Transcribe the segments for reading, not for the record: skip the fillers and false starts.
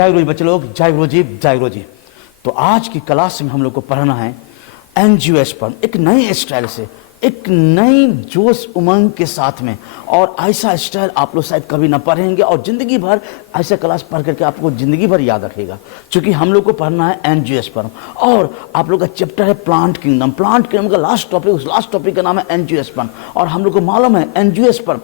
जय गुरु बच्चे लोग, जय गुरु जी, जय गुरु जी। तो आज की क्लास में हम लोग को पढ़ना है एंजियोस्पर्म, एक नए स्टाइल से, एक नई जोश उमंग के साथ में। और ऐसा स्टाइल आप लोग शायद कभी ना पढ़ेंगे और ज़िंदगी भर ऐसा क्लास पढ़ करके आपको ज़िंदगी भर याद रखेगा, क्योंकि हम लोग को पढ़ना है एंजियोस्पर्म। और आप लोग का चैप्टर है प्लांट किंगडम। प्लांट किंगडम का लास्ट टॉपिक, उस लास्ट टॉपिक का नाम है एंजियोस्पर्म। और हम लोग को मालूम है एंजियोस्पर्म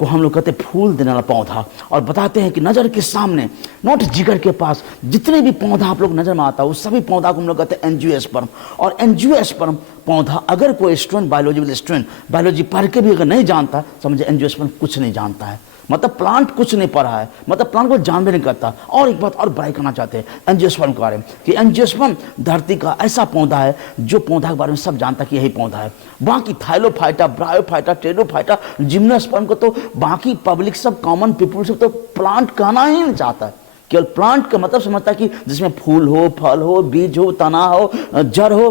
को हम लोग कहते हैं फूल देने वाला पौधा। और बताते हैं कि नज़र के सामने, नोट जिगर के पास जितने भी पौधा आप लोग नज़र में आता है उस सभी पौधा को हम लोग कहते हैं एंजियोस्पर्म। और एंजियोस्पर्म पौधा, अगर कोई स्टूडेंट बायोलॉजी पढ़ के भी अगर नहीं जानता, समझे एंजियोस्पर्म कुछ नहीं जानता है, मतलब प्लांट कुछ नहीं पढ़ा है, मतलब प्लांट को जान भी नहीं करता। और एक बात और बड़ाई करना चाहते हैं एंजियोस्पर्म के बारे में कि एंजियोस्पर्म धरती का ऐसा पौधा है जो पौधा के बारे में सब जानता कि यही पौधा है। बाकी थाइलोफाइटा, ब्रायोफाइटा, टेरोफाइटा, जिम्नोस्पर्म को तो बाकी पब्लिक सब, कॉमन पीपुल सब तो प्लांट कहना ही नहीं चाहता है। केवल प्लांट का मतलब समझता है कि जिसमें फूल हो, फल हो, बीज हो, तना हो, जड़ हो,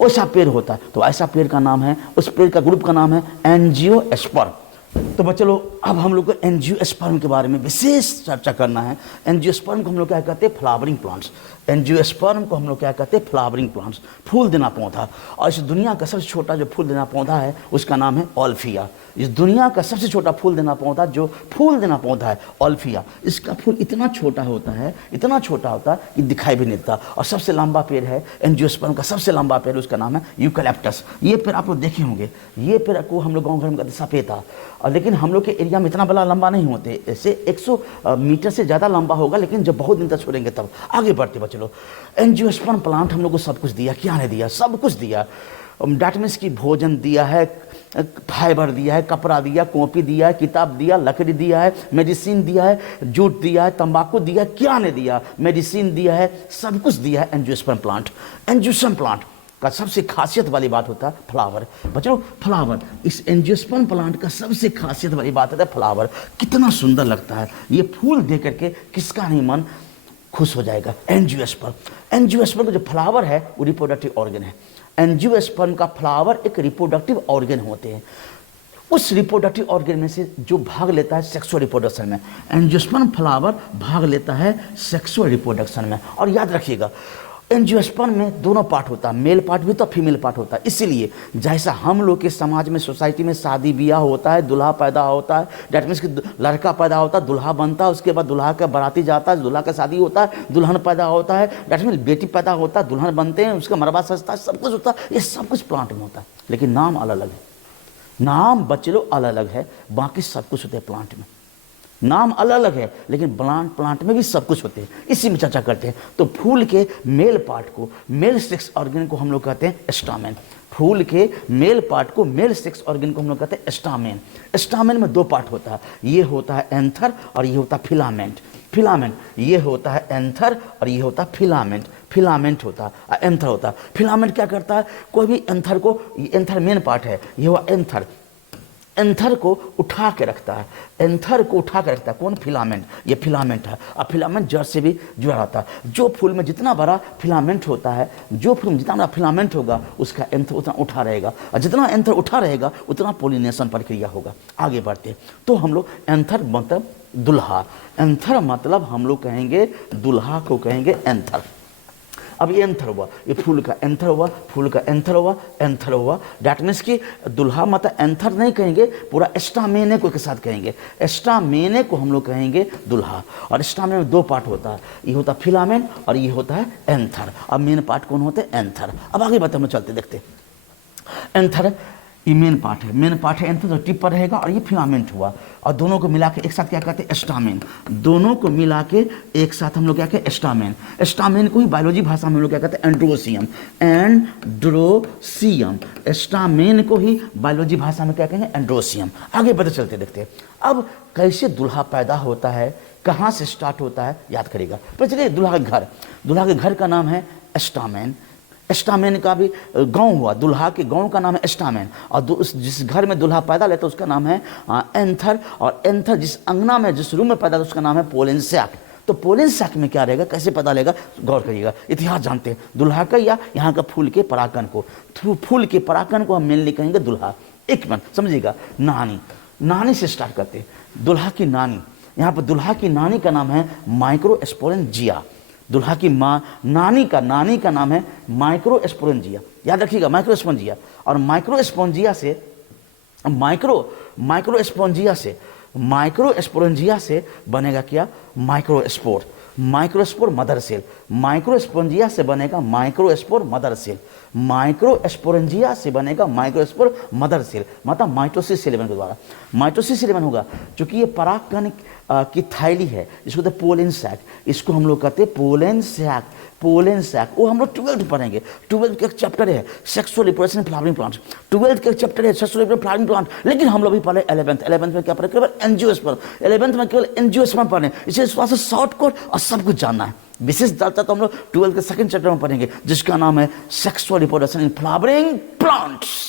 वैसा पेड़ होता है। तो ऐसा पेड़ का नाम है, उस पेड़ का ग्रुप का नाम है एंजियोस्पर्म। तो बच्चे लोग, अब हम लोग को एंजियोस्पर्म के बारे में विशेष चर्चा करना है। एंजियोस्पर्म को हम लोग क्या कहते हैं? Flowering plants. एंजियोस्पर्म को हम लोग क्या कहते हैं? फ्लावरिंग प्लांट्स, फूल देना पौधा। और इस दुनिया का सबसे छोटा जो फूल देना पौधा है उसका नाम है ओल्फिया। इस दुनिया का सबसे छोटा फूल देना पौधा, जो फूल देना पौधा है, ओल्फिया। इसका फूल इतना छोटा होता है, इतना छोटा होता है कि दिखाई भी नहीं देता। और सबसे लंबा पेड़ है एंजियोस्पर्म का, सबसे लंबा पेड़, उसका नाम है यूकैलिप्टस। ये पेड़ आप लोग देखे होंगे, ये पेड़ को हम लोग गाँव घर में कहते सपेता। और लेकिन हम लोग के एरिया में इतना बड़ा लंबा नहीं होते, ऐसे 100 मीटर से ज़्यादा लंबा होगा, लेकिन जब बहुत दिन तक छोड़ेंगे तब आगे बढ़ते। बच्चे लोग, एंजियोस्पर्म प्लांट हम लोग को सब कुछ दिया। क्या नहीं दिया? सब कुछ दिया। डैट मीन्स की भोजन दिया है, फाइबर दिया है, कपड़ा दिया, कॉपी दिया है, किताब दिया, लकड़ी दिया है, मेडिसिन दिया है, जूट दिया है, तंबाकू दिया है, क्या नहीं दिया? मेडिसिन दिया है, सब कुछ दिया है एंजियोस्पर्म प्लांट। एंजियोस्पर्म प्लांट का सबसे खासियत वाली बात होता है फ्लावर। बच्चों, फ्लावर, इस एंजियोस्पर्म प्लांट का सबसे खासियत वाली बात होता है फ्लावर। कितना सुंदर लगता है ये फूल देख करके, किसका नहीं मन खुश हो जाएगा? एंजियोस्पर्म। एंजियोस्पर्म का जो फ्लावर है वो रिप्रोडक्टिव ऑर्गन है। एंजियोस्पर्म का फ्लावर एक रिप्रोडक्टिव ऑर्गन होते हैं। उस रिप्रोडक्टिव ऑर्गन में से जो भाग लेता है सेक्सुअल रिप्रोडक्शन में, एंजियोस्पर्म फ्लावर भाग लेता है सेक्सुअल रिप्रोडक्शन में। और याद रखिएगा, एंजियोस्पर्म में दोनों पार्ट होता है, मेल पार्ट भी तो फीमेल पार्ट होता है। इसीलिए जैसा हम लोग के समाज में, सोसाइटी में शादी ब्याह होता है, दूल्हा पैदा होता है, डैट मीन्स कि लड़का पैदा होता है, दूल्हा बनता है, उसके बाद दूल्हा का बाराती जाता है, दूल्हा का शादी होता है, दुल्हन पैदा होता है, डैट मीन्स बेटी पैदा होता है, दुल्हन बनते हैं, उसका मरबा सजता है, सब कुछ होता है। ये सब कुछ प्लांट में होता है, लेकिन नाम अलग अलग है। नाम बच्चे लोग अलग अलग है, बाकी सब कुछ होता है प्लांट में। नाम अलग अलग है, लेकिन प्लांट में भी सब कुछ होते हैं। इसी में चर्चा करते हैं। तो फूल के मेल पार्ट को, मेल सेक्स ऑर्गन को हम लोग कहते हैं स्टामेन। फूल के मेल पार्ट को, मेल सेक्स ऑर्गन को हम लोग कहते हैं स्टामेन। स्टामेन में दो पार्ट होता है, ये होता है एंथर और ये होता है फिलामेंट। फिलामेंट, ये होता है एंथर और ये होता है फिलामेंट। फिलामेंट होता है, एंथर होता है। फिलामेंट क्या करता है? कोई भी एंथर को, एंथर मेन पार्ट है, ये हुआ एंथर, एंथर को उठा के रखता है। एंथर को उठा के रखता है कौन? फिलामेंट। ये फिलामेंट है। और फिलामेंट जड़ से भी जुड़ा रहता है। जो फूल में जितना बड़ा फिलामेंट होता है, जो फूल में जितना बड़ा फिलामेंट होगा, उसका एंथर उतना उठा रहेगा। और जितना एंथर उठा रहेगा उतना पोलिनेशन प्रक्रिया होगा। आगे बढ़ते तो हम लोग, एंथर मतलब दुल्हा, एंथर मतलब हम लोग कहेंगे दुल्हा को कहेंगे एंथर। अब ये एंथर हुआ, ये फूल का एंथर हुआ, फूल का एंथर हुआ, एंथर हुआ। डैट मीन्स कि दुल्हा मतलब एंथर नहीं कहेंगे, पूरा स्टामेने को के साथ कहेंगे। स्टामेने को हम लोग कहेंगे दुल्हा। और स्टामेने में दो पार्ट होता है, ये होता है फिलामेंट और ये होता है एंथर। अब मेन पार्ट कौन होते हैं? एंथर। अब आगे बढ़ते हम लोग चलते देखते। एंथर ये मेन पार्ट है, मेन पार्ट है एंथर, जो टिप पर रहेगा। और ये फिलामेंट हुआ, और दोनों को मिला के एक साथ क्या कहते हैं? स्टामेन। दोनों को मिला के एक साथ हम लोग क्या कहते हैं? स्टामेन। स्टामेन को ही बायोलॉजी भाषा में हम लोग क्या कहते हैं? एंड्रोसियम। एंड्रोसियम। स्टामेन को ही बायोलॉजी भाषा में क्या कहेंगे? एंड्रोसियम। आगे बढ़ते चलते देखते हैं। अब कैसे दुल्हा पैदा होता है, कहाँ से स्टार्ट होता है, याद करेगा। पर चलिए, दुल्हा के घर, दुल्हा के घर का नाम है स्टामेन। स्टामेन का भी गांव हुआ, दुल्हा के गांव का नाम है स्टामेन। और जिस घर में दुल्हा पैदा लेता है उसका नाम है एंथर। और एंथर जिस अंगना में, जिस रूम में पैदा होता है उसका नाम है पोलन सैक। तो पोलन सैक में क्या रहेगा, कैसे पता लगेगा? गौर करिएगा, इतिहास जानते हैं दुल्हा का या यहाँ का फूल के परागण को। फूल के परागण को हम मेनली कहेंगे दुल्हा। एक मिनट समझिएगा, नानी, नानी से स्टार्ट करते हैं। दुल्हा की नानी, यहाँ पर दुल्हा की नानी का नाम है माइक्रोस्पोरेंजिया। दुल्हा की माँ नानी का नाम है माइक्रोस्पोरेंजिया, याद रखिएगा माइक्रोस्पोरेंजिया। और माइक्रोस्पोरेंजिया से बनेगा क्या, microspore. Microspore mother cell, microsporangia से बनेगा माइक्रोस्पोर मदर सेल, माइक्रोस्पोरेंजिया से बनेगा माइक्रोस्पोर मदर सेल, मतलब माइटोसिस से 11 के द्वारा माइटोसिस से 11 होगा। क्योंकि ये परागकण की थैली है, इसको कहते हैं पोलन सैक, इसको हम लोग कहते हैं पोलन सैक। पोलन सैक वो हम लोग 12th पढ़ेंगे। 12th का एक चैप्टर है sexual reproduction flowering plants, 12th का एक चैप्टर है सेक्सुअल रिप्रोडक्शन फ्लावरिंग प्लांट। लेकिन हम लोग भी पढ़े 11th में क्या पढ़े, केवल एंजियोस्पर्म। 11th में केवल एंजियोस्पर्म पढ़े, इसे थोड़ा सा शॉर्ट कोट और सब कुछ जानना है। विशेष डाटा तो हम लोग 12th के सेकंड चैप्टर में पढ़ेंगे, जिसका नाम है sexual reproduction in flowering plants.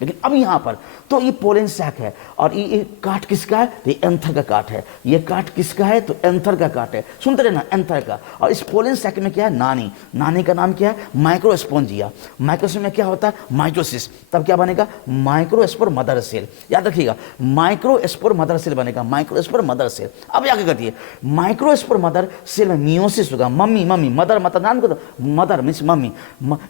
लेकिन अब यहाँ पर तो ये पोलन सैक है, और ये काट किसका है, तो ये एंथर का काट है। ये काट किसका है, तो एंथर का काट है, सुनते रहना, एंथर का। और इस पोलन सैक में क्या है, नानी का नाम क्या है, माइक्रोस्पोरेंजिया। माइक्रोस्पोर में क्या होता है, माइटोसिस, तब क्या बनेगा, माइक्रोस्पोर मदर सेल। याद रखिएगा माइक्रोस्पोर मदर सेल बनेगा, माइक्रोस्पोर मदर सेल। अब आगे करती है, माइक्रोस्पोर मदर सेल में मियोसिस होगा, मम्मी मदर, मतलब नाम को मदर मीन्स मम्मी,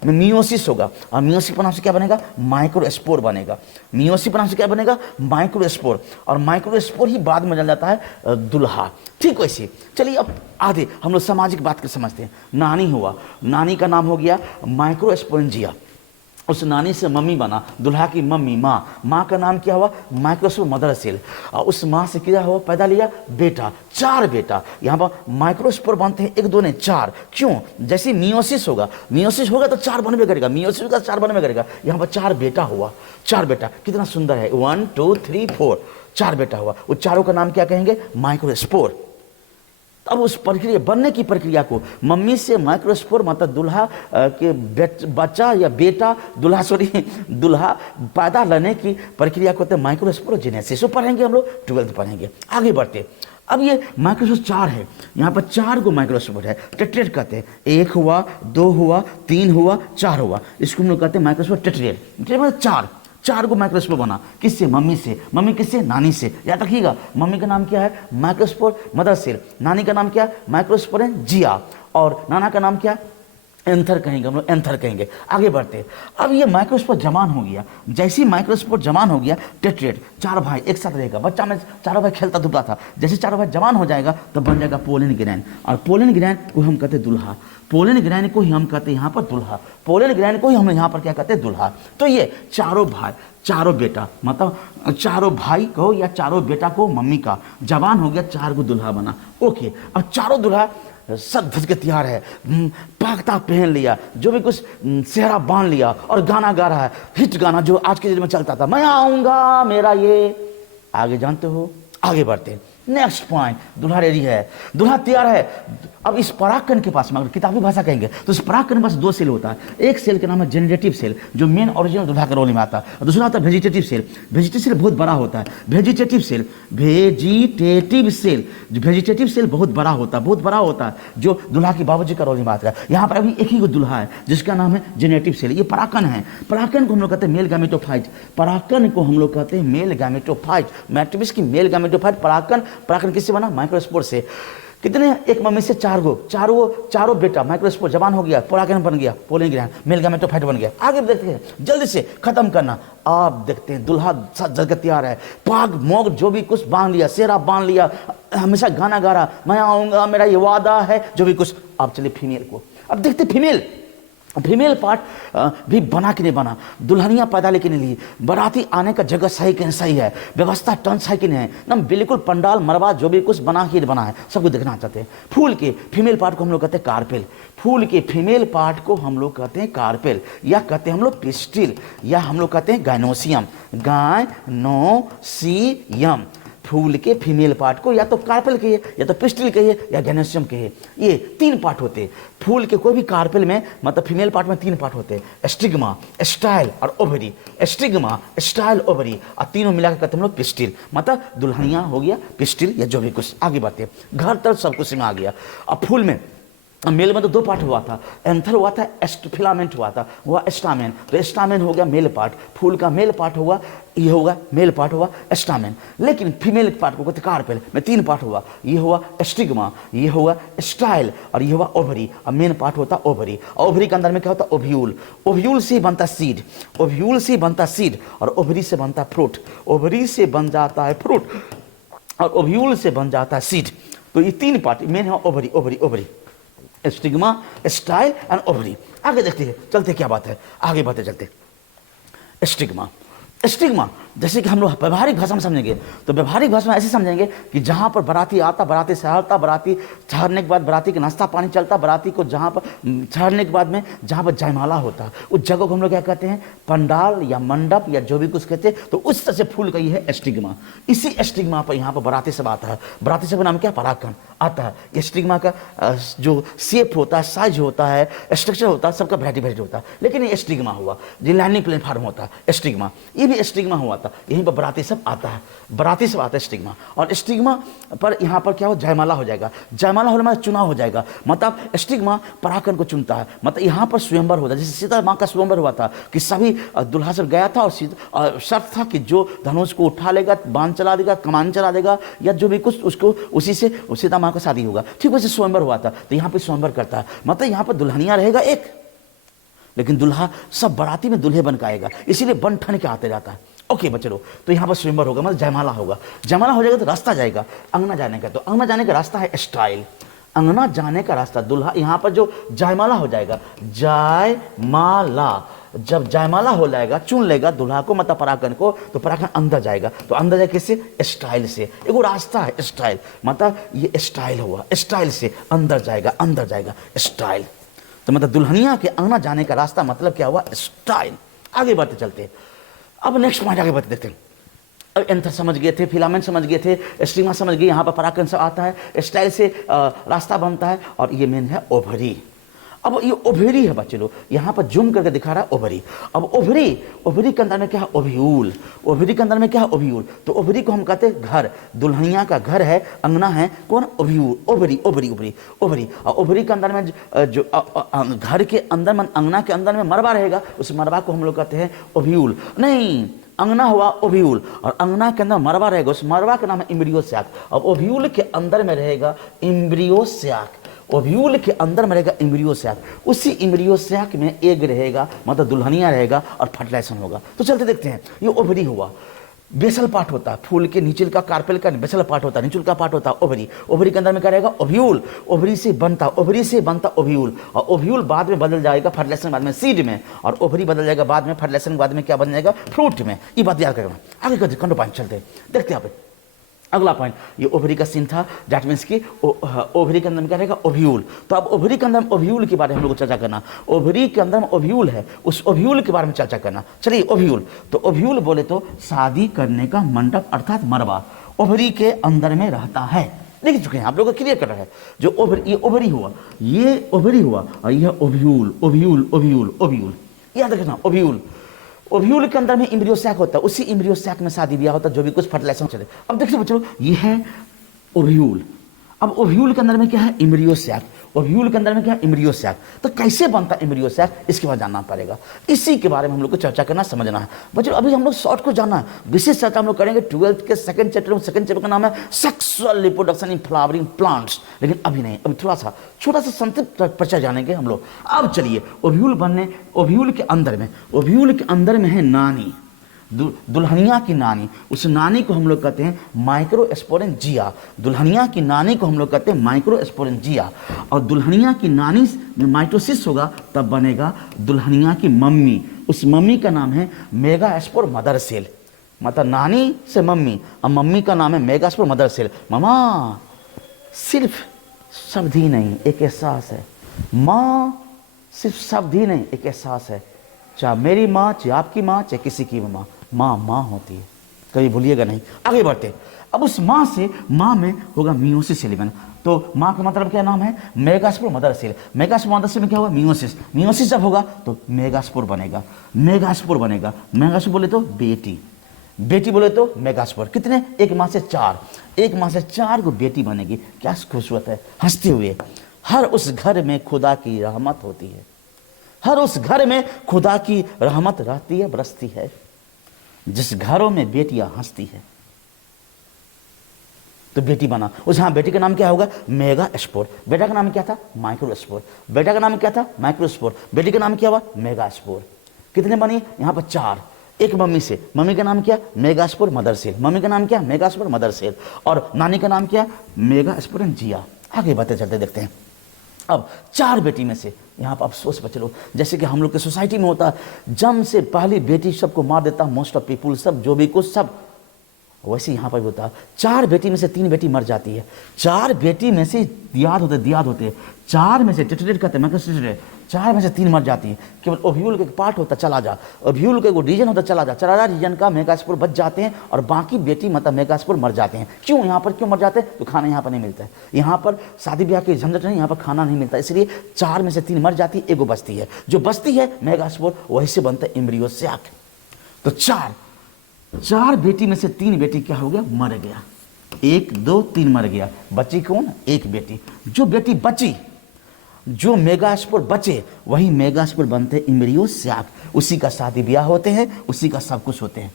मियोसिस होगा। और मियोसिस पर नाम से क्या बनेगा, माइक्रोस्पोर बनेगा। मियोसिस नाम से क्या बनेगा, माइक्रोस्पोर। और माइक्रोस्पोर ही बाद में जल जाता है दुल्हा। ठीक वैसे चलिए अब आधे हम लोग सामाजिक बात कर समझते हैं। नानी हुआ, नानी का नाम हो गया माइक्रोस्पोरेंजिया, उस नानी से मम्मी बना, दुल्हा की मम्मी माँ का नाम क्या हुआ, माइक्रोस्पोर मदर सेल। और उस माँ से क्या हुआ, पैदा लिया बेटा, 4 बेटा। यहाँ पर माइक्रोस्पोर बनते हैं 1 2 नहीं 4। क्यों, जैसे मियोसिस होगा तो 4 बनवे करेगा, मियोसिस होगा 4 बनवे करेगा। यहाँ पर 4 बेटा हुआ, 4 बेटा, कितना सुंदर है, 1 2 3 4, 4 बेटा हुआ। उस चारों का नाम क्या कहेंगे, माइक्रोस्पोर। अब उस प्रक्रिया बनने की प्रक्रिया को मम्मी से माइक्रोस्पोर मतलब दुल्हा के बच्चा या बेटा दुल्हा पैदा लेने की प्रक्रिया को माइक्रोस्पोरोजेनेसिस पढ़ेंगे हम लोग, 12th पढ़ेंगे। आगे बढ़ते, अब ये माइक्रोस्पोर 4 है, यहाँ पर 4 को माइक्रोस्पोर है, टेट्रेट कहते हैं। 1 हुआ, 2 हुआ, 3 हुआ, 4 हुआ, इसको हम लोग कहते हैं माइक्रोस्पोर टेट्रेट। मतलब 4 को माइक्रोस्पोर बना, किससे, मम्मी से। मम्मी किससे, नानी से। याद रखिएगा मम्मी का नाम क्या है, माइक्रोस्पोर मदर सेल। नानी का नाम क्या है, माइक्रोस्पोरेंजिया। और नाना का नाम क्या, एंथर कहेंगे हम लोग, एंथर कहेंगे। आगे बढ़ते, अब ये माइक्रोस्पोर जमान हो गया। जैसे ही माइक्रोस्पोर जमान हो गया, टेट्रेट, 4 भाई एक साथ रहेगा। बच्चा में 4 भाई खेलता धूपता था, जैसे 4 भाई जमान हो जाएगा तो बन जाएगा पोलन ग्रैंड। और पोलन ग्रैंड को हम कहते हैं दुल्हा, पोलन ग्रैंड को ही हम कहते हैं यहाँ पर दुल्हा, पोलन ग्रैंड को ही हम यहाँ पर क्या कहते हैं, दुल्हा। तो ये 4 भाई 4 बेटा, मतलब 4 भाई को या 4 बेटा को मम्मी का जवान हो गया, 4 को दुल्हा बना। ओके, अब 4 दुल्हा सब धज के तैयार है, पागता पहन लिया, जो भी कुछ सेहरा बांध लिया, और गाना गा रहा है, हिट गाना जो आज के दिन में चलता था, मैं आऊंगा मेरा ये। आगे जानते हो, आगे बढ़ते, नेक्स्ट पॉइंट, दुल्हा रेडी है, दुल्हा तैयार है। अब इस परागकण के पास में अगर किताबी भाषा कहेंगे तो इस परागकण के पास 2 सेल होता है। एक सेल का नाम है जेनरेटिव सेल, जो मेन ओरिजिनल दुल्हा के रोल में आता है, और दूसरा होता है वेजिटेटिव सेल। वेजिटेटिव सेल बहुत बड़ा होता है, वेजिटेटिव सेल वेजिटेटिव सेल बहुत बड़ा होता है, जो दुल्हा की बाबूजी का रोल निभाता है। यहाँ पर अभी एक ही दुल्हा है जिसका नाम है जेनेटिव सेल, ये परागकण है। परागकण को हम लोग कहते हैं मेल गैमेटोफाइट, परागकण को हम लोग कहते हैं मेल गैमेटोफाइट, मैट्रिक्स की मेल गैमेटोफाइट। परागकण किससे बना, माइक्रोस्पोर से। कितने, एक मम्मी से 4 बेटा, माइक्रोस्पोर जवान हो गया, परागकण बन गया, पोलन ग्रैंड, मेल गैमेटोफाइट बन गया। आगे देखते हैं, जल्दी से खत्म करना। आप देखते हैं दुल्हा जगह तैयार है, पाग मोग जो भी कुछ बांध लिया, सेहरा बांध लिया, हमेशा गाना गा रहा, मैं आऊंगा मेरा ये वादा है, जो भी कुछ। आप चलिए फीमेल को, अब देखते फीमेल पार्ट भी बना कि नहीं बना, दुल्हनिया पैदा लेके नहीं ली, बाराती आने का जगह सही कि नहीं सही है, व्यवस्था टर्न सही कि नहीं है, ना बिल्कुल पंडाल मरवा जो भी कुछ बना ही बना है, सबको देखना चाहते हैं। फूल के फीमेल पार्ट को हम लोग कहते हैं कार्पेल, फूल के फीमेल पार्ट को हम लोग कहते हैं कार्पेल, या कहते हैं हम लोग पिस्टिल, या हम लोग कहते हैं गायनोसियम, गायनोसियम। फूल के फीमेल पार्ट को या तो कार्पेल कहिए, या तो पिस्टिल कहिए, या गैनोसियम कहिए। ये 3 पार्ट होते हैं फूल के, कोई भी कार्पेल में, मतलब फीमेल पार्ट में 3 पार्ट होते हैं, स्टिग्मा, स्टाइल और ओवरी। स्टिग्मा, स्टाइल, ओवरी, और तीनों मिलाकर कहते हैं हम लोग पिस्टिल, मतलब दुल्हनिया हो गया, पिस्टिल या जो भी कुछ। आगे बढ़ते, घर तक सब कुछ में आ गया। अब फूल में मेल में तो दो पार्ट हुआ था, एंथर हुआ था, फिलामेंट हुआ था, हुआ स्टामेन। तो स्टामेन हो गया मेल पार्ट, फूल का मेल पार्ट हुआ, ये होगा मेल पार्ट हुआ स्टामेन। लेकिन फीमेल पार्ट को कहते कार्पेल में 3 पार्ट हुआ, ये हुआ स्टिग्मा, ये हुआ स्टाइल और ये हुआ ओवरी। अब मेन पार्ट होता ओवरी। ओवरी के अंदर में क्या होता ओव्यूल, ओव्यूल से बनता सीड, ओव्यूल से बनता सीड और ओवरी से बनता फ्रूट, ओवरी से बन जाता है फ्रूट और ओव्यूल से बन जाता है सीड। तो ये 3 पार्ट मेन है ovary, ovary, ovary, stigma, style and ovary. आगे देखते हैं, चलते क्या बात है, आगे बढ़ते चलते। स्टिग्मा, स्टिग्मा जैसे कि हम लोग व्यवहारिक भाषा में समझेंगे तो व्यवहारिक भाषा में ऐसे समझेंगे कि जहाँ पर बाराती आता, बाराती सहरता, बाराती ठहरने के बाद बाराती का नाश्ता पानी चलता, बाराती को जहाँ पर ठहरने के बाद में जहाँ पर जयमाला होता उस जगह को हम लोग क्या कहते हैं, पंडाल या मंडप या जो भी कुछ कहते हैं। तो उस तरह से फूल का ये है स्टिग्मा। इसी स्टिग्मा पर यहाँ पर बाराती सब आता है। बाराती सब का नाम क्या, परागकण आता है। ये स्टिग्मा का जो शेप होता है, साइज होता है, स्ट्रक्चर होता है, सबका वैरायटी होता है। लेकिन ये स्टिग्मा हुआ, जो लैंडिंग प्लेटफॉर्म होता है स्टिग्मा, ये भी स्टिग्मा हुआ था। यहीं पर बराती सब आता है, बराती सब आता है स्टिग्मा। और स्टिग्मा पर यहाँ पर क्या हो, जयमाला हो जाएगा। जयमाला होने में चुनाव हो जाएगा, मतलब स्टिग्मा परागकण को चुनता है। मतलब यहाँ पर स्वयंवर होता है, जैसे सीता माँ का स्वयंवर हुआ था कि सभी दुल्हा सब गया था और शर्त था कि जो धनुष को उठा लेगा, बाण चला देगा, कमान चला देगा या जो भी कुछ, उसको उसी से सीता माँ का शादी होगा। ठीक वैसे स्वयंवर हुआ था। तो यहाँ पर स्वयंवर करता है, मतलब यहाँ पर दुल्हनिया रहेगा एक, लेकिन दुल्हा सब बराती में दुल्हे बन के आएगा, इसीलिए बन ठन के आते जाता है। ओके बच्चे लोग, तो यहाँ पर स्वयंवर होगा, मतलब जयमाला होगा। जयमाला हो जाएगा तो रास्ता जाएगा अंगना जाने का। तो अंगना जाने का रास्ता है स्टाइल, अंगना जाने का रास्ता दुल्हा। यहाँ पर जो जयमाला हो जाएगा, जयमाला, जब जयमाला हो जाएगा, चुन लेगा दुल्हा को, मतलब परागकण को, तो परागकण अंदर जाएगा। तो अंदर जाए किससे, स्टाइल से। एक वो रास्ता है स्टाइल, मतलब ये स्टाइल हुआ, स्टाइल से अंदर जाएगा, अंदर जाएगा स्टाइल। तो मतलब दुल्हनिया के अंगना जाने का रास्ता मतलब क्या हुआ, स्टाइल। आगे बढ़ते चलते, अब नेक्स्ट पॉइंट आगे बढ़ते देखते हैं। अब एंथर समझ गए थे, फिलामेंट समझ गए थे, स्टिग्मा समझ गए, यहाँ पर परागकण से आता है, स्टाइल से रास्ता बनता है और ये मेन है ओवरी। अब ये ओवरी है बच्चे लोग, यहाँ पर जूम करके दिखा रहा है ओवरी। अब ओवरी, ओवरी के अंदर में क्या है, ओव्यूल। ओवरी के अंदर में क्या है, ओव्यूल। तो ओवरी को हम कहते हैं घर, दुल्हनिया का घर है, अंगना है कौन, ovule, ovary, ovary, ovary, ovary. और ओवरी के अंदर में जो घर के अंदर में, अंगना के अंदर में मरबा रहेगा, उस मरबा को हम लोग कहते हैं ओव्यूल। नहीं, अंगना हुआ ओव्यूल और अंगना के अंदर मरबा रहेगा, उस मरबा का नाम है इम्ब्रियो सैक। अब ओव्यूल के अंदर में रहेगा इम्ब्रियो सैक, ओव्यूल के अंदर में रहेगा इम्ब्रियो सैक, उसी इम्ब्रियो सैक में एग रहेगा, मतलब दुल्हनिया रहेगा और फर्टिलाइजेशन होगा। तो चलते देखते हैं, ये ओवरी हुआ। बेसल पार्ट होता है फूल के, नीचे का कार्पेल का बेसल पार्ट होता है, नीचे का पार्ट होता है ओवरी। ओवरी के अंदर में क्या रहेगा, ओव्यूल। ओवरी से बनता, ओवरी से बनता ओव्यूल, और ओव्यूल बाद में बदल जाएगा फर्टिलाइजेशन बाद में सीड में, और ओवरी बदल जाएगा बाद में फर्टिलाइजेशन बाद में क्या बन जाएगा, फ्रूट में। ये बात याद करना। आगे कंट्रो पॉइंट चलते हैं, देखते हैं यहाँ पे अगला पॉइंट। ये ओवरी का सीन था, दैट मीन्स कि ओवरी के अंदर में क्या रहेगा, ओव्यूल। तो अब ओवरी के अंदर ओव्यूल के बारे में हम लोग चर्चा करना। ओवरी के अंदर में ओव्यूल है, उस ओव्यूल के बारे में चर्चा करना। चलिए ओव्यूल, तो ओव्यूल बोले तो शादी करने का मंडप अर्थात मरबा ओवरी के अंदर में रहता है। लिख चुके हैं आप लोग को, क्लियर कर रहा है। जो ओवरी, ये ओवरी हुआ, ये ओवरी हुआ और यह ओव्यूल, ओव्यूल, ओव्यूल, ओव्यूल, याद रखना ओव्यूल। ओव्यूल के अंदर में इम्ब्रियो सैक होता है, उसी इम्ब्रियो सैक में शादी ब्याह होता है, जो भी कुछ फर्टिलाइजेशन चले। अब देखिए बच्चों, ये है ओव्यूल। अब ओव्यूल के अंदर में क्या है, इम्ब्रियो सैक। ओव्यूल के अंदर में क्या है, इम्ब्रियो सैक। तो कैसे बनता है इम्ब्रियो सैक, इसके बाद जानना पड़ेगा। इसी के बारे में हम लोग को चर्चा करना, समझना है बच्चों। अभी हम लोग शॉर्ट को जानना है, विशेष चर्चा हम लोग करेंगे 12th के सेकंड चैप्टर में। सेकंड चैप्टर का नाम है sexual reproduction in flowering plants. लेकिन अभी नहीं, अभी थोड़ा सा छोटा सा संक्षिप्त परिचय जानेंगे हम लोग। अब चलिए ओव्यूल बनने, ओव्यूल के अंदर में, ओव्यूल के अंदर में है नानी, दुल्हनिया की नानी। उस नानी को हम लोग कहते हैं माइक्रोस्पोरेंजिया। दुल्हनिया की नानी को हम लोग कहते हैं माइक्रोस्पोरेंजिया। और दुल्हनिया की नानी में माइटोसिस होगा, तब बनेगा दुल्हनिया की मम्मी। उस मम्मी का नाम है मेगास्पोर मदर सेल। मतलब नानी से मम्मी, और मम्मी का नाम है मेगास्पोर मदर सेल। मामा सिर्फ शब्द ही नहीं, एक एहसास है। माँ सिर्फ शब्द ही नहीं, एक एहसास है। चाहे मेरी माँ, चाहे आपकी माँ, चाहे किसी की माँ, माँ माँ होती है, कभी भूलिएगा नहीं। आगे बढ़ते, अब उस माँ से, माँ में होगा मियोसिस एलिमेंट। तो माँ का मतलब क्या नाम है, megaspore mother cell. Megaspore mother cell में क्या होगा, मियोसिस। मियोसिस जब होगा तो मेगास्पोर बनेगा, मेगास्पोर बनेगा। मेगास्पोर बोले तो बेटी, बेटी बोले तो मेगास्पोर। कितने, एक माँ से 4, एक माँ से 4 को बेटी बनेगी। क्या खूबसूरत है, हंसते हुए हर उस घर में खुदा की रहमत होती है, हर उस घर में खुदा की रहमत रहती है, बरसती है। जिस घरों में बेटियां हंसती है तो बेटी बना। उस हाँ, बेटी का नाम क्या होगा? Mega spore. बेटा का नाम क्या था? Micro spore. बेटा का नाम क्या था? Micro spore. बेटी का नाम क्या हुआ? Mega spore. कितने बनी यहाँ पर? 4। एक मम्मी से, मम्मी का नाम क्या? Megaspore mother cell. Mummy का नाम क्या? Megaspore mother cell. और नानी का नाम क्या? मेगा स्पोर जिया। आगे बढ़ते चलते देखते हैं। अब 4 बेटी में से यहाँ पर अफसोस बचे लोग, जैसे कि हम लोग के सोसाइटी में होता है, जन्म से पहली बेटी सबको मार देता, मोस्ट ऑफ पीपुल, सब जो भी कुछ सब, वैसे यहाँ पर भी होता है। 4 बेटी में से 3 बेटी मर जाती है। 4 बेटी में से दियाद होते हैं। 4 में से टेटरेट कहते हैं, 4 में से 3 मर जाती है। केवल ओव्यूल का एक पार्ट होता चला जा, ओव्यूल का एक रीजन होता चला जा रीजन का मेगास्पोर बच जाते हैं और बाकी बेटी मतलब मेगास्पोर मर जाते हैं। क्यों? यहाँ पर क्यों मर जाते हैं? तो खाना यहाँ पर नहीं मिलता है, यहाँ पर शादी ब्याह की झंझट नहीं, यहाँ पर खाना नहीं मिलता, इसलिए 4 में से 3 मर जाती है, एगो बचती है। जो बचती है मेगास्पोर, वही से बनता है एम्ब्रियो सैक। तो 4 बेटी में से 3 बेटी क्या हो गया? मर गया। 1 2 3 मर गया। बची कौन? एक बेटी। जो बेटी बची, जो मेगास्पोर बचे, वही मेगास्पोर बनते हैं एम्ब्रियो सैक। उसी का शादी ब्याह होते हैं, उसी का सब कुछ होते हैं।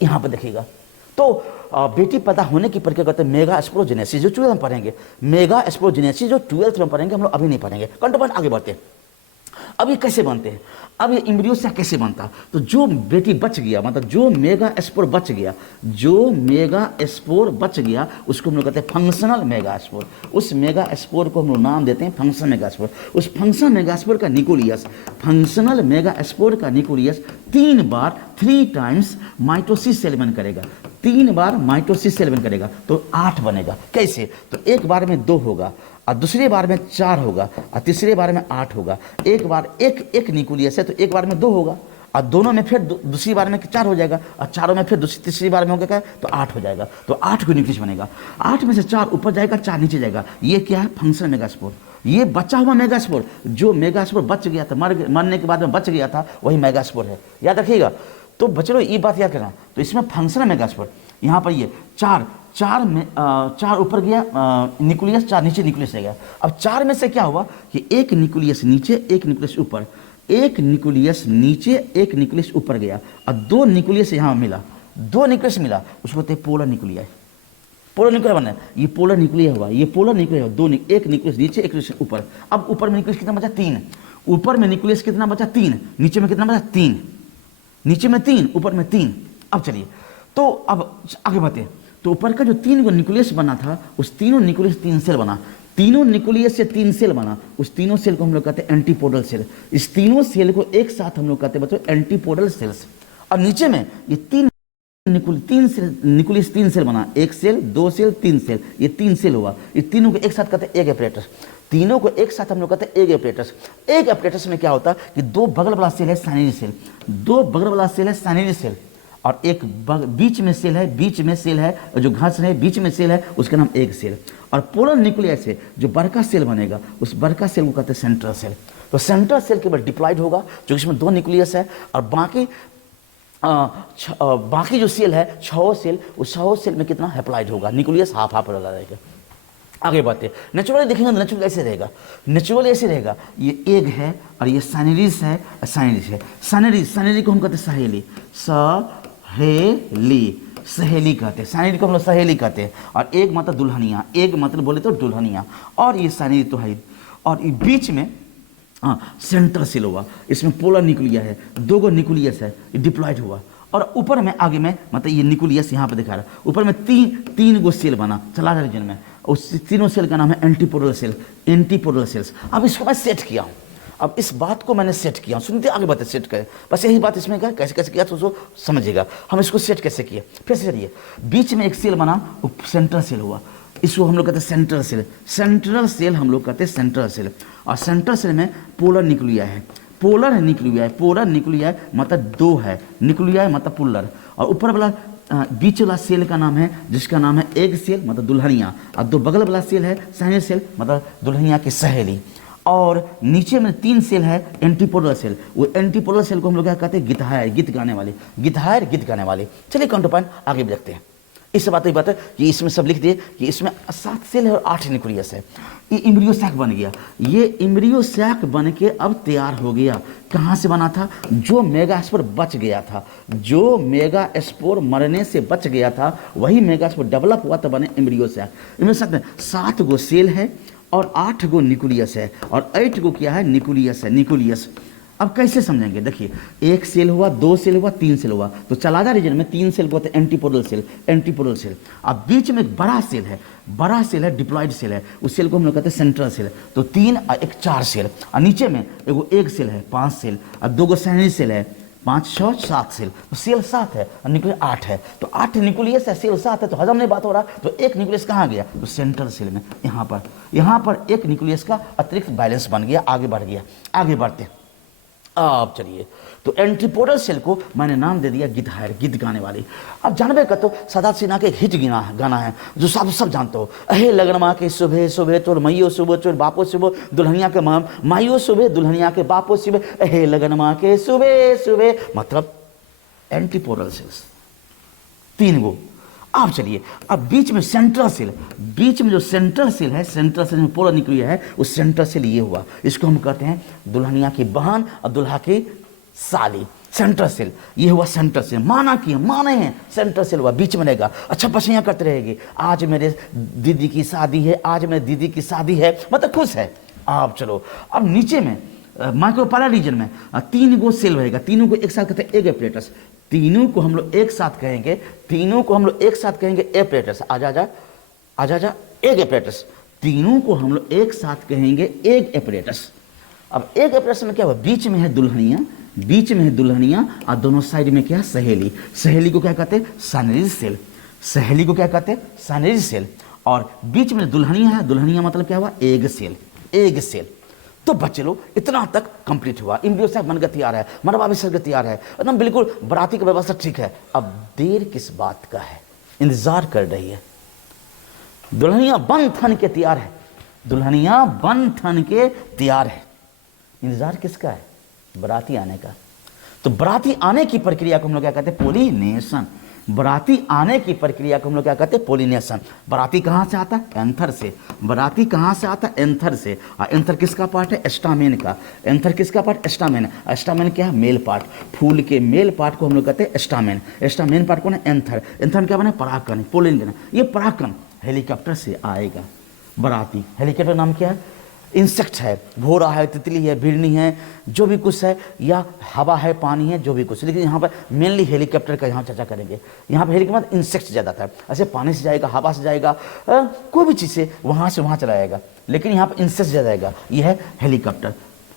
यहाँ पर देखिएगा तो बेटी पैदा होने की प्रक्रिया करते हैं मेगास्पोरोजेनेसिस, जो 12th में पढ़ेंगे। मेगास्पोरोजेनेसिस जो 12th में पढ़ेंगे, हम लोग अभी नहीं पढ़ेंगे। कंट्रोल आगे बढ़ते हैं। अब ये कैसे बनते हैं? अब ये एम्ब्रियो सैक कैसे बनता? तो जो बेटी बच गया, मतलब जो मेगास्पोर बच गया, जो मेगास्पोर बच गया, उसको हम लोग कहते हैं फंक्शनल मेगास्पोर। उस मेगास्पोर को हम लोग नाम देते हैं फंक्शनल मेगास्पोर। उस फंक्शनल मेगास्पोर का न्यूक्लियस, फंक्शनल मेगास्पोर का न्यूक्लियस 3 टाइम्स माइटोसिस सेल बन करेगा। 3 बार माइटोसिस सेल बन करेगा तो 8 बनेगा। कैसे? तो एक बार में 2 होगा, और दूसरी बार में 4 होगा, और तीसरी बार में 8 होगा। एक बार एक न्यूक्लियस है तो एक बार में 2 होगा, और दोनों में फिर दूसरी बार में 4 हो जाएगा, और चारों में फिर तीसरी बार में होगा क्या? तो 8 हो जाएगा। तो 8 को न्यूक्लियस बनेगा। 8 में से 4 ऊपर जाएगा, 4 नीचे जाएगा। ये क्या है? Functional megaspore. ये बचा हुआ मेगास्पोर, जो मेगास्पोर बच गया था, मरने के बाद में बच गया था, वही मेगास्पोर है। याद रखिएगा। तो बच्चों ये बात याद करना। तो इसमें फंक्शनल मेगास्पोर, यहाँ पर ये 4 ऊपर गया न्यूक्लियस, 4 नीचे न्यूक्लियस रह गया। अब 4 में से क्या हुआ कि एक न्यूक्लियस नीचे, एक न्यूक्लियस ऊपर, एक न्यूक्लियस नीचे, एक न्यूक्लियस ऊपर गया, और 2 न्यूक्लियस यहाँ मिला, 2 न्यूक्लियस मिला, उसको कहते हैं पोलर न्यूक्लिया। पोलर न्यूक्लिया बना, ये पोलर न्यूक्लिया हुआ, ये पोलर न्यूक्लिया हुआ। 2 एक न्यूक्लियस नीचे, एक न्यूक्लियस ऊपर। अब ऊपर में न्यूक्लियस कितना बचा? 3। ऊपर में न्यूक्लियस कितना बचा? 3। नीचे में कितना बचा? 3। नीचे में 3, ऊपर में 3। अब चलिए, तो अब आगे बढ़ते। तो ऊपर का जो 3 न्यूक्लियस बना था, उस तीनों न्यूक्लियस 3 सेल बना। तीनों न्यूक्लियस से 3 सेल बना। उस तीनों सेल को हम लोग कहते हैं एंटीपोडल सेल। इस तीनों सेल को एक साथ हम लोग कहते हैं बच्चों एंटीपोडल सेल्स। और नीचे में ये 3 न्यूक्लियस 3 सेल बना। 1 सेल, 2 सेल, 3 सेल, ये 3 सेल हुआ। ये तीनों को एक साथ कहते हैं एग एपरेटस। तीनों को एक साथ हम लोग कहते हैं एग एपरेटस। एग एपरेटस में क्या होता है कि 2 बगल वाला सेल है साइनरी सेल, 2 बगल वाला सेल है साइनरी सेल, और एक बीच में सेल है, बीच में सेल है, और जो घास है बीच में सेल है, उसका नाम एग सेल। और पोलर न्यूक्लियस से जो बड़का सेल बनेगा, उस बड़का सेल को कहते हैं सेंट्रल सेल। तो सेंट्रल सेल केवल डिप्लॉयड होगा, जो इसमें 2 न्यूक्लियस है, और बाकी जो सेल है 6 सेल, उस 6 सेल में कितना हैप्लॉइड होगा? न्यूक्लियस हाफ हाफ रहेगा। आगे बढ़ते हैं। नेचुरली देखेंगे तो नेचुरल ऐसे रहेगा, नेचुरल ऐसे रहेगा। ये एग है और ये साइनरीज है, साइनरीज है। साइनरी को हम कहते हैं सहेली, सहेली कहते हैं। साइनरी को हम लोग सहेली कहते हैं। और एग मतलब दुल्हनिया, एग मतलब बोले तो दुल्हनिया, और ये साइनरी तो है। और ये बीच में सेंट्रल सेल हुआ, इसमें पोलर न्यूक्लिया है, 2 न्यूक्लियस है, ये डिप्लॉयड हुआ। और ऊपर में आगे में मतलब ये न्यूक्लियस यहाँ पे दिखा रहा है, ऊपर में 3 सेल बना चला रहा रीजन में। उस तीनों सेल का नाम है एंटीपोडल सेल, एंटीपोडल सेल्स। अब इसको मैं सेट किया हूँ, अब इस बात को मैंने सेट किया, सुनते आगे बातें सेट करें, बस यही बात इसमें क्या कैसे कैसे किया तो उसको समझिएगा। हम इसको सेट कैसे किए, फिर से चलिए। बीच में एक सेल बना, वो सेंट्रल सेल हुआ, इसको हम लोग कहते हैं सेंट्रल सेल। सेंट्रल सेल हम लोग कहते हैं सेंट्रल सेल। और सेंट्रल सेल में पोलर न्यूक्लिया है, पोलर न्यूक्लिया है, पोलर न्यूक्लिया है मतलब 2 है, न्यूक्लिया है मतलब पोलर। और ऊपर वाला बीच वाला सेल का नाम है, जिसका नाम है एग सेल मतलब दुल्हनिया, और 2 बगल वाला सेल है साइनर सेल मतलब दुल्हनिया की सहेली। और नीचे में 3 सेल है एंटीपोडल सेल, वो एंटीपोडल सेल को हम लोग क्या कहते हैं? गितहायर, गीत गाने वाले, गितहायर गीत गाने वाले। चलिए काउंटर पॉइंट आगे देखते हैं। इस बात की बात है कि इसमें सब लिख दिए कि इसमें 7 सेल है और 8 न्यूक्लियस है। ये इम्ब्रियो सैक बन गया। ये इम्ब्रियो सैक बन के अब तैयार हो गया। कहाँ से बना था? जो मेगास्पोर बच गया था, जो मेगास्पोर मरने से बच गया था, वही मेगास्पोर डेवलप हुआ तो बने इम्ब्रियो सैक। इम्ब्रियो सैक में 7 गो सेल है और 8 गो न्यूक्लियस है और 8 गो क्या है? न्यूक्लियस है, न्यूक्लियस। अब कैसे समझेंगे? देखिए, 1 सेल हुआ, 2 सेल हुआ, 3 सेल हुआ, तो चलाजा रीजन में 3 सेल बोलते हैं एंटीपोडल सेल, एंटीपोडल सेल। अब बीच में एक बड़ा सेल है, बड़ा सेल है, डिप्लॉइड सेल है, उस सेल को हम लोग कहते हैं सेंट्रल सेल। तो 3 और 1 4 सेल, और नीचे में एगो एक सेल है 5 सेल, और 2 गो सैनिज सेल है 5 6 7 सेल। तो सेल 7 है और न्यूक्लियस 8 है, तो 8 न्यूक्लियस है, सेल 7 है, तो हजम नहीं बात हो रहा। तो एक न्यूक्लियस कहाँ गया? तो सेंट्रल सेल में, यहाँ पर एक न्यूक्लियस का अतिरिक्त बैलेंस बन गया, आगे बढ़ गया। आगे बढ़ते अब चलिए, तो एंटीपोडल सेल को मैंने नाम दे दिया गिद्ध, गिद्ध गाने वाली। अब जानबे का तो सदा सिन्हा के एक हिट गाना है जो सब जानते हो। अहे लगन माँ के सुबह सुबह तोर मैयो सुबह तोर बापो सुबह दुल्हनिया के माइयो सुबह दुल्हनिया के बापो सुबह, अहे लगन माँ के सुबह सुबह, मतलब एंटीपोडल सेल्स 3 गो। अब चलिए, अब बीच में सेंट्रल सेल, बीच में जो सेंट्रल सेल है, सेंट्रल सेल में पोलर न्यूक्लियस है, उस सेंट्रल सेल ये हुआ। इसको हम कहते हैं दुल्हनिया की बहन और दुल्हा की साली, सेंट्रल सेल। ये हुआ सेंट्रल सेल। माने हैं सेंट्रल सेल हुआ, बीच में रहेगा। अच्छा पसैया करते रहेगी, आज मेरे दीदी की शादी है, आज मेरे दीदी की शादी है, मतलब खुश है। अब चलो, अब नीचे में माइक्रोपाइलर रीजन में 3 गो सेल रहेगा। तीनों को एक साथ कहते हैं एग एपरेटस। तीनों को हम लोग एक साथ कहेंगे, तीनों को हम लोग एक साथ कहेंगे एपरेटस। आजा एग एपरेटस। तीनों को हम लोग एक साथ कहेंगे एग एपरेटस। अब एग एपरेटस में क्या हुआ? बीच में है दुल्हनिया, बीच में है दुल्हनिया, और दोनों साइड में क्या है? सहेली। सहेली को क्या कहते हैं? सैनिज सेल। सहेली को क्या कहते हैं? सैनिज सेल। और बीच में दुल्हनिया है, दुल्हनिया मतलब क्या हुआ? Egg cell, egg cell. तो बच्चे लोग इतना तक कंप्लीट हुआ। इम्ब्रियो सैक बनकर तैयार है, मरवा भी सर तैयार है, एकदम बिल्कुल बराती की व्यवस्था ठीक है। अब देर किस बात का है? इंतजार कर रही है। दुल्हनिया बन थन के तैयार है, दुल्हनिया बन थन के तैयार है। इंतजार किसका है? बराती आने का। तो बराती आने की प्रक्रिया को हम लोग क्या कहते हैं? पोलिनेशन। बराती आने की प्रक्रिया को हम लोग क्या कहते हैं? पोलिनेशन। बराती कहाँ से आता है? एंथर से। बराती कहाँ से आता है? एंथर से। और एंथर किसका पार्ट है? एस्टामेन का। एंथर किसका पार्ट? एस्टामेन। एस्टामेन क्या है? Male part. फूल के मेल पार्ट को हम लोग कहते हैं एस्टामेन। एस्टामेन पार्ट कौन है? एंथर। एंथर क्या बने? परागकण, पोलिन। ये परागकण हेलीकॉप्टर से आएगा। बराती हेलीकॉप्टर नाम क्या है? इंसेक्ट है, भोरा है, तितली है, बिरनी है, जो भी कुछ है, या हवा है, पानी है, जो भी कुछ। लेकिन यहाँ पर मेनली हेलीकॉप्टर का यहाँ चर्चा करेंगे। यहाँ पर हेलीकॉप्टर इंसेक्ट ज़्यादा था। ऐसे पानी से जाएगा, हवा से जाएगा, कोई भी चीज़ से वहाँ चला जाएगा, लेकिन यहाँ पर इंसेक्ट ज़्यादा जाएगा। यह है हेलीकॉप्टर।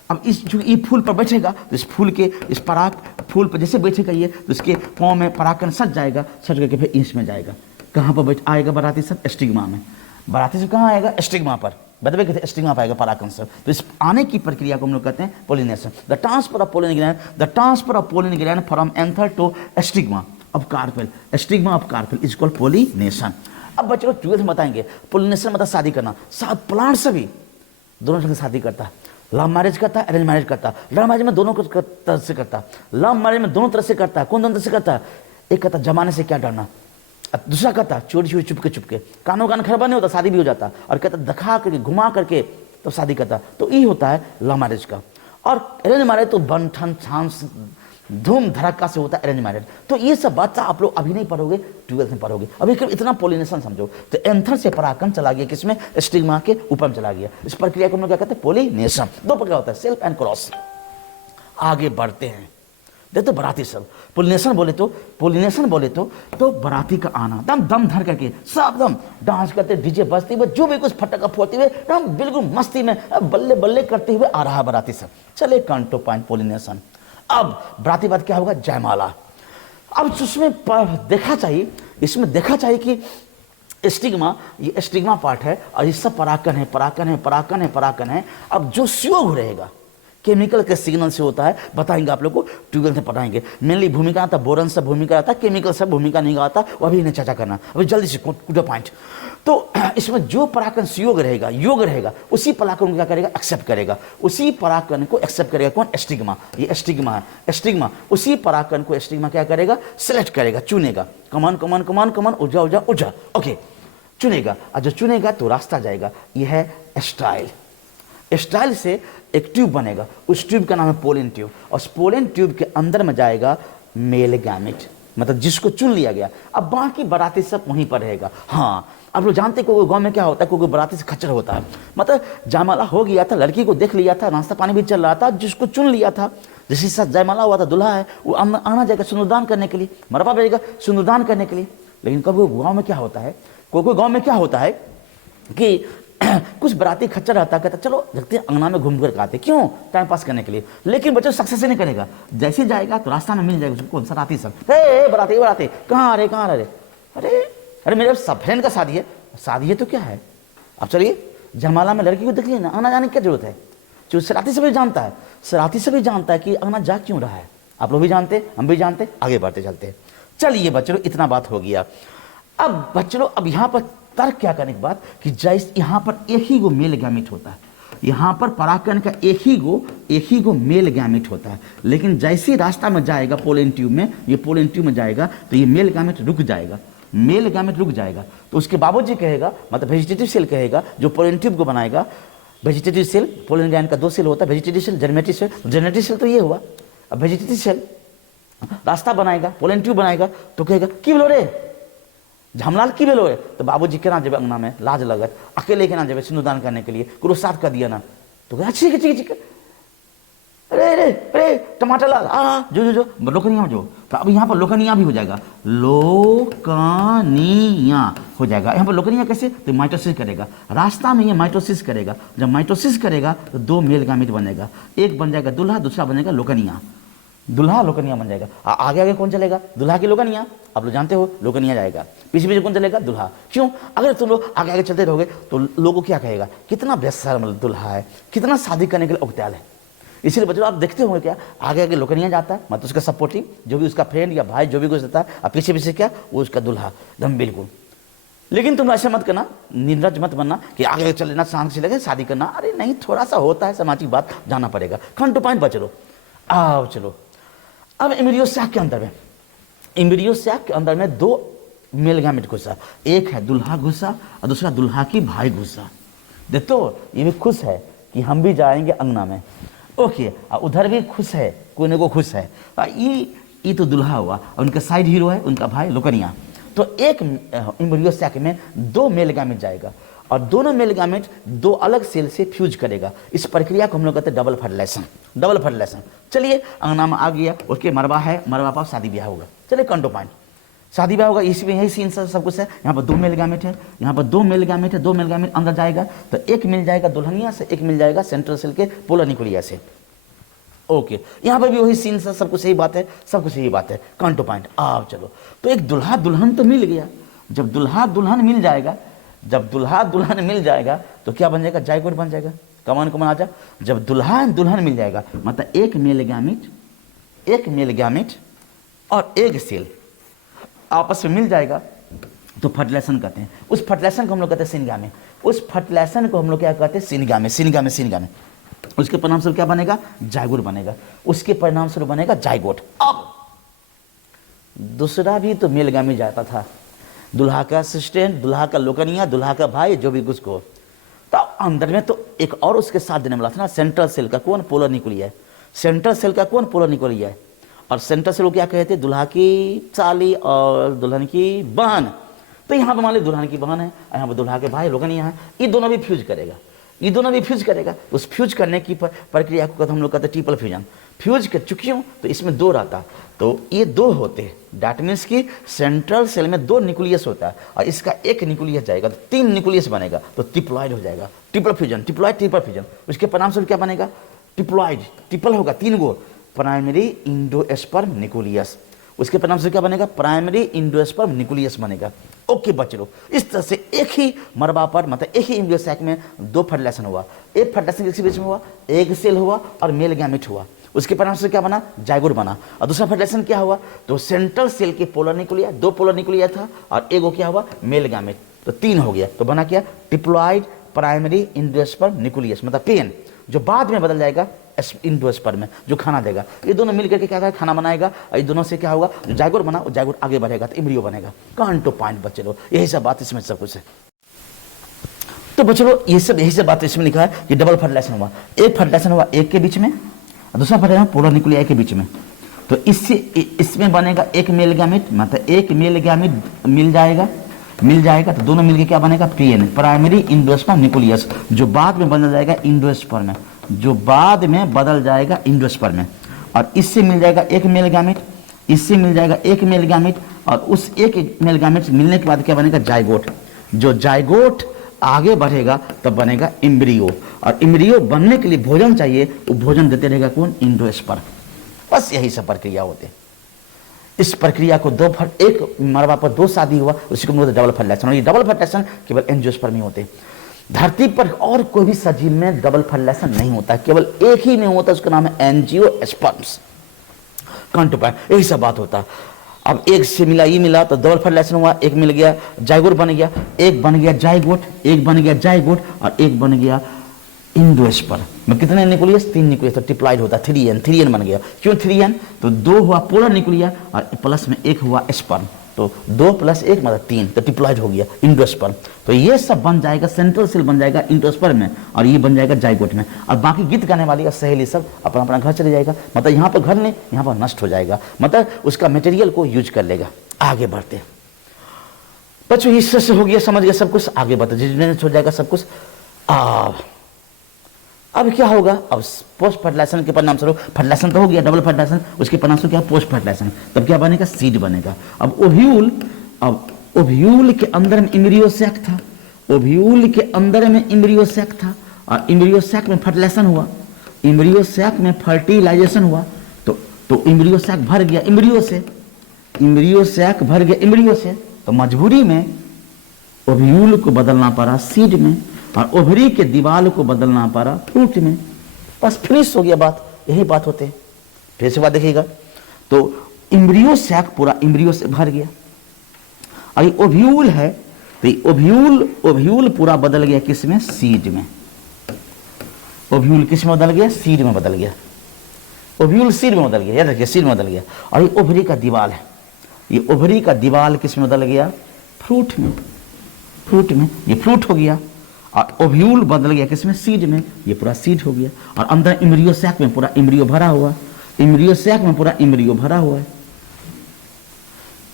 अब इस जो ये फूल पर बैठेगा तो इस फूल के इस पराग फूल पर जैसे बैठेगा ये, तो इसके पाँव में परागकण सज जाएगा, सज करके फिर इसमें जाएगा। कहाँ पर बैठ आएगा बराती सब? एस्टिग्मा में। बराती से कहाँ आएगा? एस्टिग्मा पर। बताइए कहते हैं एस्टिग्मा पाएगा परागकण से। तो इस आने की प्रक्रिया को हम लोग कहते हैं pollination. The transfer of pollen grain, the transfer of pollen grain from anther to stigma of carpel, stigma of carpel is called pollination. अब बच्चों को ट्वेल्थ बताएंगे। पोलिनेशन मतलब शादी करना। प्लांट सभी दोनों ढंग से शादी करता है। लव मैरिज करता है, अरेंज मैरिज करता है। लव मैरिज में दोनों तरह से करता है। लव मैरिज में दोनों तरह से करता है। कौन दोनों तरह से करता है? एक कहता है जमाने से क्या डरना, दूसरा कहता चोरी चोरी चुपके कानों कान खराबा नहीं होता, शादी भी हो जाता। और कहता दिखा करके घुमा करके तो शादी करता। तो ये होता है लव मैरिज का। और अरेंज मैरिज तो बन ठन छान धूम धड़का से होता है अरेंज मैरिज। तो ये सब बात आप लोग अभी नहीं पढ़ोगे, 12th में पढ़ोगे। अभी इतना पोलिनेशन समझो। तो एंथर से परागकण चला गया किसमें? स्टिग्मा के ऊपर में चला गया। इस प्रक्रिया को हम लोग क्या कहते हैं? पोलिनेशन। 2 प्रकार होता है, सेल्फ एंड क्रॉस। आगे बढ़ते हैं। देखो बराती सब पोलिनेशन बोले तो बराती का आना दम धर करके सब दम डांस करते, डीजे बजते हुए, जो भी कुछ फटका फोड़ते हुए एकदम बिल्कुल मस्ती में बल्ले बल्ले करते हुए आ रहा बराती सब। चले कंटो पॉइंट पोलिनेशन। अब बराती बाद क्या होगा? जयमाला। अब उसमें देखा चाहिए, इसमें देखा चाहिए कि स्टिग्मा, ये स्टिग्मा पार्ट है और ये सब परागकण है। अब जो सुयोग रहेगा, केमिकल के सिग्नल से होता है, बताएंगे आप लोग को, ट्यूबवेल से पढ़ाएंगे। मेनली भूमिका आता, बोरन से भूमिका आता, केमिकल से भूमिका नहीं आता, वो अभी इन्हें चर्चा करना, अभी जल्दी से टू द पॉइंट। तो इसमें जो पराकण योग रहेगा उसी पराकण को क्या करेगा, एक्सेप्ट करेगा, उसी पराकण को एक्सेप्ट करेगा। कौन? एस्टिग्मा। ये एस्टिग्मा है, एस्टिग्मा उसी पराकण को एस्टिग्मा क्या करेगा, सिलेक्ट करेगा, चुनेगा। कमान कमान कमान कमान, उजा उजा उजा, ओके, चुनेगा। और जो चुनेगा तो रास्ता जाएगा, यह है एस्ट्राइल। एस्ट्राइल से एक ट्यूब बनेगा, उस ट्यूब का नाम है पोलन ट्यूब, और उस पोलन ट्यूब के अंदर में जाएगा मेल गैमेट, मतलब जिसको चुन लिया गया। अब बाकी बाराती सब वहीं पर रहेगा। हाँ, आप लोग जानते हैं कोई गांव में क्या होता है, कोई बाराती से खच्चर होता है, मतलब जयमाला हो गया था, लड़की को देख लिया था, नाश्ता पानी भी चल रहा था, जिसको चुन लिया था, जिसके साथ जयमाला हुआ था, दूल्हा है, वो आना जाएगा सिंदूरदान करने के लिए, मरबा भेजेगा सिंदूरदान करने के लिए। लेकिन कभी गाँव में क्या होता है, कोई गाँव में क्या होता है कि कुछ बराती खच्चर रहता, कहता चलो देखते हैं अंगना में घूम कर आते, क्यों? टाइम पास करने के लिए। लेकिन बच्चों सक्सेस नहीं करेगा, जैसे जाएगा तो रास्ता में मिल जाएगा उसको सराती सब, हे बराती बराती कहाँ आ रहे, कहाँ आ रहे, अरे अरे मेरे सब फ्रेंड का शादी है, शादी है तो क्या है, अब चलिए जयमाला में लड़की को देख लिया ना, आना जाने की क्या जरूरत है। जो सराती से भी जानता है, सराती से भी जानता है कि अंगना जा क्यों रहा है, आप लोग भी जानते, हम भी जानते, आगे बढ़ते चलते हैं। चलिए बच्चों, इतना बात हो गया। अब बच्चों, अब यहाँ पर तर्क क्या करने के बाद कि जैसे यहाँ पर एक ही गो मेल गैमेट होता है, यहाँ पर पराकण का एक ही गो मेल गैमेट होता है, लेकिन जैसे रास्ता में जाएगा पोलन ट्यूब में, ये पोलन ट्यूब में जाएगा तो ये मेल गैमेट रुक जाएगा, मेल गैमेट रुक जाएगा। तो उसके बाबूजी कहेगा, मतलब वेजिटेटिव सेल कहेगा, जो पोलन ट्यूब को बनाएगा, वेजिटेटिव सेल, पोलन ग्लैंड का 2 सेल होता है, वेजिटेटिव सेल, जर्मेटिव सेल। जर्मेटिव सेल तो ये हुआ, अब वेजिटेटिव सेल रास्ता बनाएगा, पोलन ट्यूब बनाएगा, तो कहेगा की बोलो रे झमलाल की बेलो है, तो बाबूजी के ना जब अंगना में लाज लगत, अकेले के ना जब सिंदूरदान करने के लिए कुरो साथ कर दिया ना, तो कहा ठीक है ठीक है ठीक है, अरे अरे अरे टमाटर लाल जो जो जो लोकनिया में जो, तो अब यहाँ पर लोकनिया भी हो जाएगा, लोकनिया हो जाएगा। यहाँ पर लोकनिया कैसे, तो माइटोसिस करेगा, रास्ता में ये माइटोसिस करेगा, जब माइटोसिस करेगा तो 2 मेल गैमेट बनेगा, एक बन जाएगा दूल्हा, दूसरा बनेगा लोकनिया, दूल्हा लोकनिया बन जाएगा। आगे आगे कौन चलेगा, दूल्हा की लोकनिया, आप लोग जानते हो लोकनिया जाएगा, पीछे पीछे कौन चलेगा, दूल्हा। क्यों? अगर तुम लोग आगे आगे चलते रहोगे तो लोगों क्या कहेगा, कितना बेशर्म दूल्हा है, कितना शादी करने के लिए उकताल है। इसीलिए बच्चों आप देखते होंगे क्या, आगे आगे लोकनिया जाता है, मतलब उसका सपोर्टिव जो भी उसका फ्रेंड या भाई जो भी कुछ रहता है, और पीछे पीछे क्या, वो उसका दूल्हा एकदम बिल्कुल। लेकिन तुम ऐसा मत करना, नीरज मत बनना कि आगे आगे चल लेना, शांत से लगे शादी करना, अरे नहीं, थोड़ा सा होता है, सामाजिक बात जाना पड़ेगा। कौन टू पॉइंट बचलो, आओ चलो। अब एम्ब्रियो सैक के अंदर में, एम्ब्रियो सैक के अंदर में 2 मेल गैमेट घुसा, एक है दूल्हा घुसा और दूसरा दूल्हा की भाई घुसा। देखो ये भी खुश है कि हम भी जाएंगे अंगना में, ओके, और उधर भी खुश है, कोई न को खुश है। ये तो दूल्हा हुआ, और उनका साइड हीरो है उनका भाई लोकनिया। तो एक एम्ब्रियो सैक में 2 मेल गैमेट जाएगा, और दोनों मेल गैमेट 2 अलग सेल से फ्यूज करेगा। इस प्रक्रिया को हम लोग कहते हैं डबल फर्टिलाइजेशन, डबल फर्टिलाइजेशन। चलिए अंगना में आ गया, उसके मरबा है, मरबा पर शादी ब्याह होगा। चलिए कंटो पॉइंट, शादी ब्याह होगा, इसमें यही सीन सब कुछ है। यहाँ पर 2 मेल गैमेट है, यहाँ पर 2 मेल गैमेट है, 2 मेल गैमेट अंदर जाएगा, तो एक मिल जाएगा दुल्हनिया से, एक मिल जाएगा सेंट्रल सेल के पोलर न्यूक्लिया से। ओके, यहाँ पर भी वही सीन सब कुछ यही बात है, सब कुछ यही बात है। कंटो पॉइंट, आओ चलो। तो एक दुल्हा दुल्हन तो मिल गया, जब दुल्हा दुल्हन मिल जाएगा, जब दुल्हा दुल्हन मिल जाएगा तो क्या बन जाएगा, जायगोट बन जाएगा। कमान कमान आजा, जब दुल्हा दुल्हन मिल जाएगा, मतलब एक मेल गैमेट और एक सेल आपस में मिल जाएगा तो फर्टिलाइजेशन कहते हैं। उस फर्टिलाइजेशन को हम लोग कहते हैं सिनगामे, उस फर्टिलाइजेशन को हम लोग क्या कहते हैं, सिनगामे, सिनगामे, सिनगामे। उसके परिणाम स्वरूप क्या बनेगा, जायगोट बनेगा, उसके परिणाम स्वरूप बनेगा जायगोट। अब दूसरा भी तो मेल गैमेट जाता था, दुल्हा का असिस्टेंट, दुल्हा का लोकनिया, दुल्हा का भाई, जो भी कुछ को, तो अंदर में तो एक और उसके साथ देने वाला था ना, सेंट्रल सेल का कौन, पोलर न्यूक्लिया है। सेंट्रल सेल का कौन, पोलर न्यूक्लिया है। और सेंट्रल सेल को क्या कहते हैं, दुल्हा की साली और दुल्हन की बहन। तो यहाँ पर मान ली दुल्हन की बहन है, यहाँ पर दुल्हा के भाई लोकनिया है, ये दोनों भी फ्यूज करेगा, ये दोनों भी फ्यूज करेगा। उस फ्यूज करने की प्रक्रिया को हम लोग कहते हैं ट्रिपल फ्यूजन। फ्यूज कर चुकी हूँ तो इसमें 2 रहता, तो ये 2 होते हैं, डैट मीन्स कि सेंट्रल सेल में 2 न्यूक्लियस होता है, और इसका एक न्यूक्लियस जाएगा तो 3 न्यूक्लियस बनेगा, तो ट्रिप्लॉइड हो जाएगा। Triple fusion, triploid, triple fusion. उसके परिणाम स्वरूप क्या बनेगा, ट्रिप्लॉइड, ट्रिपल होगा, 3 गो प्राइमरी इंडोस्पर्म न्यूक्लियस। उसके परिणाम से क्या बनेगा, प्राइमरी इंडोस्पर्म न्यूक्लियस बनेगा। ओके बच्चों, इस तरह से एक ही मरबा पर मतलब एक ही एम्ब्रियो सैक में दो फर्टिलाइजेशन हुआ। एक फर्टिलाइजेशन किसके बीच में हुआ, एक सेल हुआ और मेल गैमेट हुआ, उसके परिणाम से क्या बना, जाइगोट बना। और दूसरा फर्टिलाइजेशन क्या हुआ, तो सेंट्रल सेल के पोलर न्यूक्लिया, दो पोलर न्यूक्लिया था और एगो क्या हुआ, मेल गैमेट, तो 3 हो गया। तो बना क्या, डिप्लॉयड प्राइमरी इंडोस्पर्म न्यूक्लियस, मतलब पेन, जो बाद में बदल जाएगा इंडोस्पर्म में, जो खाना देगा। ये दोनों मिलकर के क्या करेगा, खाना बनाएगा, और इन दोनों से क्या होगा, जो जाइगोट बना वो जाइगोट आगे बढ़ेगा तो एम्ब्रियो बनेगा। कॉन टू पॉइंट बच्चे लोग, यही सब बात इसमें सब कुछ है। तो बच्चों लोग ये सब यही सब बात इसमें लिखा है कि डबल फर्टिलाइजेशन हुआ, एक फर्टिलाइजेशन हुआ एक के बीच में, दूसरा फर्टिलाइजेशन पोलर न्यूक्लिया के बीच में। तो इससे इसमें बनेगा एक मेल गैमेट, मतलब एक मेल गैमेट मिल जाएगा तो दोनों मिलके क्या बनेगा, पीएन, प्राइमरी इंडोस्पर्म न्यूक्लियस, जो बाद में बदल जाएगा इंडोस्पर्म में, जो बाद में बदल जाएगा इंडोस्पर्म में। और इससे मिल जाएगा एक मेल गैमेट, इससे मिल जाएगा एक मेल गैमेट, और उस एक मेल गैमेट मिलने के बाद क्या बनेगा, जाइगोट। जो जाइगोट आगे बढ़ेगा तब बनेगा एम्ब्रियो, और एम्ब्रियो बनने के लिए भोजन चाहिए, वो भोजन देते रहेगा कौन, इंडोस्पर्म। बस यही सब प्रक्रिया होते हैं। इस प्रक्रिया को एक मरबा पर 2 शादी हुआ, उसी को बोलते डबल फर्टिलाइजेशन। और ये डबल फर्टिलाइजेशन केवल एंजियोस्पर्म में होते हैं। धरती पर और कोई भी सजीव में डबल फर्टिलाइजेशन नहीं होता, केवल एक ही में होता है, उसका नाम है एंजियोस्पर्म्स। यही सब बात होता है। अब एक से मिला ये मिला तो डबल फर्टिलाइजेशन हुआ, एक मिल गया जाइगोट बन गया, एक बन गया जाइगोट, एक बन गया जाइगोट, और एक बन गया इंडोस्पर्म में। कितने न्यूक्लियस, 3 न्यूक्लियस, तो ट्रिप्लॉइड होता है, 3n बन गया। क्यों 3n, तो 2 हुआ पोलर न्यूक्लिया और प्लस में 1 हुआ स्पर्म, तो 2 + 1 मतलब 3, तो ट्रिप्लॉइड हो गया इंडोस्पर्म। तो ये सब बन जाएगा, सेंट्रल सेल बन जाएगा इंडोस्पर्म में, और ये बन जाएगा जाइगोट में। और बाकी गीत गाने वाली सहेली सब अपना अपना घर चले जाएगा, मतलब यहाँ पर घर नहीं, यहाँ पर नष्ट हो जाएगा, मतलब उसका मटेरियल को यूज कर लेगा। आगे बढ़ते बच्चों, इससे से हो गया, समझ गया सब कुछ, आगे बढ़ते जिसमें हो जाएगा सब कुछ। अब क्या होगा, अब पोस्ट फर्टिलाइजेशन के परिणाम स्वरूप, फर्टिलाइजेशन तो हो गया डबल फर्टिलाइजेशन, उसके परिणाम स्वरूप क्या, पोस्ट फर्टिलाइजेशन, तब क्या बनेगा, सीड बनेगा। अब ओव्यूल के अंदर में एम्ब्रियो सैक था, ओव्यूल के अंदर में एम्ब्रियो सैक था, और एम्ब्रियो सैक में फर्टिलाइजेशन हुआ, एम्ब्रियो सैक में फर्टिलाइजेशन हुआ, तो एम्ब्रियो सैक भर गया एम्ब्रियो से, एम्ब्रियो सैक भर गया एम्ब्रियो से, तो मजबूरी में ओव्यूल को बदलना पड़ा सीड में, और ओवरी के दीवाल को बदलना पड़ा फ्रूट में। बस फिनिश हो गया बात, यही बात होते हैं। फिर से बात देखिएगा, तो एम्ब्रियो सैक पूरा एम्ब्रियो से भर गया, और ये ओव्यूल है, तो ओव्यूल पूरा बदल गया किसमें, सीड में। ओव्यूल किस में बदल गया, सीड में बदल गया, ओव्यूल सीड में बदल गया, याद रखिए सीड में बदल गया। और ये ओवरी का दीवाल है, ये ओवरी का दीवाल किस में बदल गया, फ्रूट में, फ्रूट में, ये फ्रूट हो गया। और ओव्यूल बदल गया किसमें, सीड में, ये पूरा सीड हो गया। और अंदर एम्ब्रियो सैक में पूरा एम्ब्रियो भरा हुआ, एम्ब्रियो सैक में पूरा एम्ब्रियो भरा हुआ है।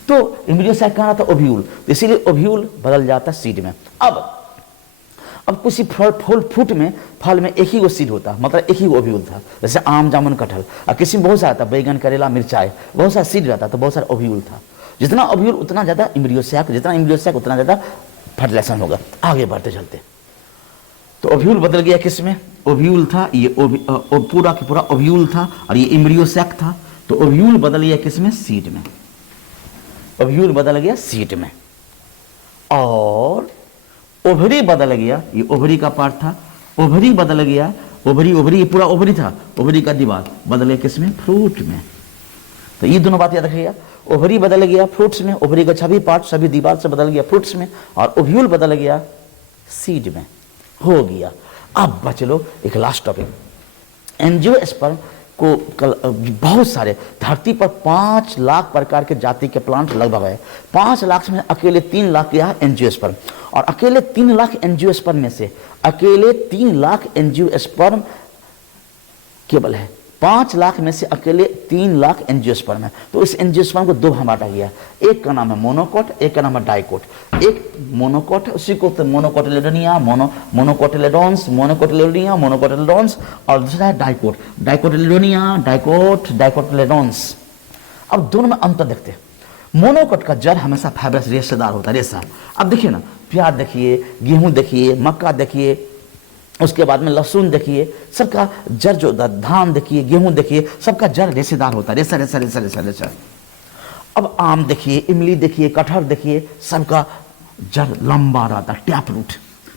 तो एम्ब्रियो सैक कहाँ था, ओव्यूल, तो इसीलिए ओव्यूल बदल जाता सीड में। अब किसी फ्रूट में, फल में एक ही वो सीड होता, मतलब एक ही ओव्यूल था, जैसे आम जामुन कटहल, और किसी में बहुत सारा था, बैगन करेला मिर्चाई, बहुत सारा सीड रहता, तो बहुत सारा ओव्यूल था। जितना ओव्यूल उतना ज्यादा एम्ब्रियो सैक, जितना एम्ब्रियो सैक उतना ज्यादा फर्टिलाइजेशन होगा। आगे बढ़ते चलते, तो ओव्यूल बदल गया किसमें, ओव्यूल था, ये पूरा का पूरा ओव्यूल था, और ये एम्ब्रियो सैक था, तो ओव्यूल बदल गया किसमें, सीड में, ओव्यूल बदल गया सीड में। और ओवरी बदल गया, ये ओवरी का पार्ट था, ओवरी बदल गया, ओवरी ये पूरा ओवरी था, ओवरी का दीवार बदल गया किसमें, फ्रूट में। तो ये दोनों बात याद रखिएगा, ओवरी बदल गया फ्रूट्स में, ओवरी का सभी पार्ट सभी दीवार से बदल गया फ्रूट्स में, और ओव्यूल बदल गया सीड में, हो गया। अब बच लो एक लास्ट टॉपिक, एंजियोस्पर्म को बहुत सारे धरती पर 5 लाख प्रकार के जाति के प्लांट लगभग है। 5 लाख में अकेले 3 लाख क्या है, एंजियोस्पर्म, और अकेले 3 लाख एंजियोस्पर्म में से अकेले 3 लाख एंजियोस्पर्म केवल है। 5 लाख में से अकेले 3 लाख एंजियोस्पर्म है। तो इस एंजियोस्पर्म को 2 भाग बांटा गया है, एक का नाम है मोनोकोट, एक का नाम है डाइकोट। एक मोनोकोट है, उसी को तो मोनोकोटिलेडोनिया, मोनोकोटिलेडोन्स, मोनोकोटिलेडोनिया, मोनोकोटिलेडोन्स, और दूसरा है डाइकोट, डाइकोटिलेडोनिया, डाइकोटिलेडोन्स। अब दोनों में अंतर देखते हैं। मोनोकोट का जड़ हमेशा फाइब्रस रेशेदार होता है, रेशा। अब देखिए ना, प्याज देखिए, गेहूं देखिए, मक्का देखिए, उसके बाद में लहसुन देखिए, सबका जड़ जो धान देखिए, गेहूं देखिए, सबका जड़ रेशेदार होता है, रेशा रेशा रेशा रेशा रेशा। अब आम देखिए, इमली देखिए, कटहल देखिए, सबका जड़ लंबा रहता है, टैप रूट।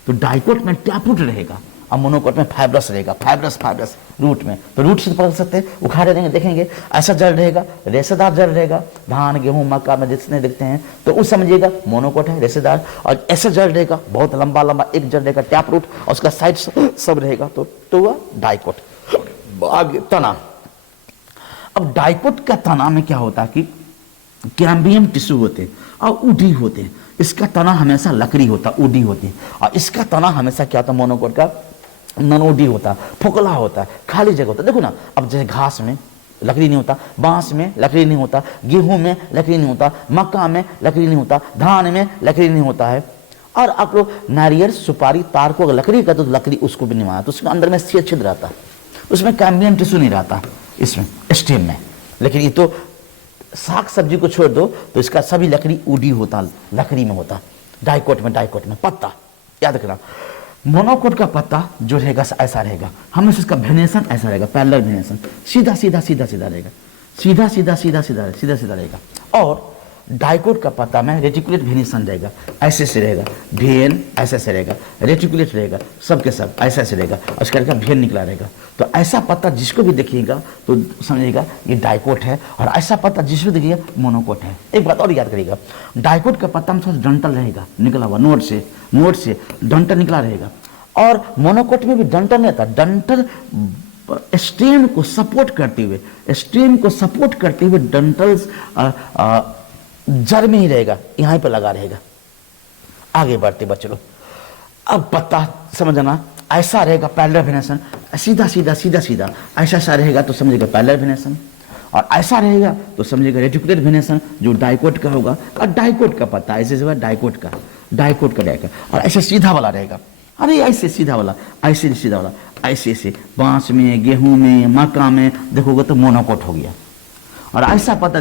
तो डाइकोट में टैप रूट रहेगा और मोनोकोट में फाइब्रस रहेगा, फाइब्रस रूट में। तो रूट से पकड़ सकते हैं, उखाड़े देंगे, देखेंगे ऐसा जड़ रहेगा, रेशेदार जड़ रहेगा। धान गेहूं मक्का में जिसने देखते हैं तो उस समझिएगा मोनोकोट है, रेशेदार। और ऐसा जड़ रहेगा, बहुत लंबा लंबा एक जड़ रहेगा, टैप रूट, और उसका साइड सब रहेगा, तो वह डाइकोट। आगे तना। अब डाइकोट का तना में क्या होता है कि कैम्बियम टिश्यू होते हैं और ऊडी होते हैं। इसका तना हमेशा लकड़ी होता है, ऊडी होती है। और इसका तना हमेशा क्या होता है, मोनोकोट का ननोडी होता है, फोकला होता है, खाली जगह होता है। देखो ना, अब जैसे घास में लकड़ी नहीं होता, बांस में लकड़ी नहीं होता, गेहूं में लकड़ी नहीं होता, मक्का में लकड़ी नहीं होता, धान में लकड़ी नहीं होता है। और आप लोग नारियल, सुपारी, तार को अगर लकड़ी का तो लकड़ी उसको भी नहीं माना, तो उसके अंदर में छिद्र रहता है, उसमें कैम्बियम टिश्यू नहीं रहता इसमें स्टेम में। लेकिन ये तो साग सब्जी को छोड़ दो तो इसका सभी लकड़ी ऊडी होता, लकड़ी में होता। डाइकोट में पत्ता याद रखना, मोनोकोट का पत्ता जो रहेगा ऐसा रहेगा, हमेशा इसका वेनेशन ऐसा रहेगा, पैरेलल वेनेशन, सीधा सीधा रहेगा, सीधा रहेगा। और डाइकोट का पत्ता में रेटिकुलेट वेनेशन रहेगा, ऐसे से रहेगा, वेन ऐसे से रहेगा, रेटिकुलेट रहेगा, सबके सब ऐसे से रहेगा, और उसका वेन निकला रहेगा। तो ऐसा पत्ता जिसको भी देखिएगा तो समझिएगा ये डाइकोट है, और ऐसा पत्ता जिसको देखिएगा मोनोकोट है। एक बात और याद करिएगा, डाइकोट का पत्ता में थोड़ा डंटल रहेगा, निकला हुआ नोट से डंटल निकला रहेगा। और मोनोकोट में भी डंटल नहीं आता, डंटल स्टेम को सपोर्ट करते हुए डंटल जड़ में ही रहेगा, यहां पर लगा रहेगा। आगे बढ़ते बच्चों, अब पत्ता समझना ऐसा रहेगा, पैरेलल वेनेशन, सीधा ऐसा रहेगा तो समझिएगा पैरेलल वेनेशन, और ऐसा रहेगा तो समझिएगा रेटिकुलेट वेनेशन जो डाइकोट का होगा। और डाइकोट का पत्ता ऐसे से डाइकोट का रहेगा, और ऐसे सीधा वाला रहेगा, अरे ऐसे सीधा वाला, ऐसे बांस में, गेहूं में, मक्का में देखोगे तो मोनोकोट हो गया। और ऐसा पत्ता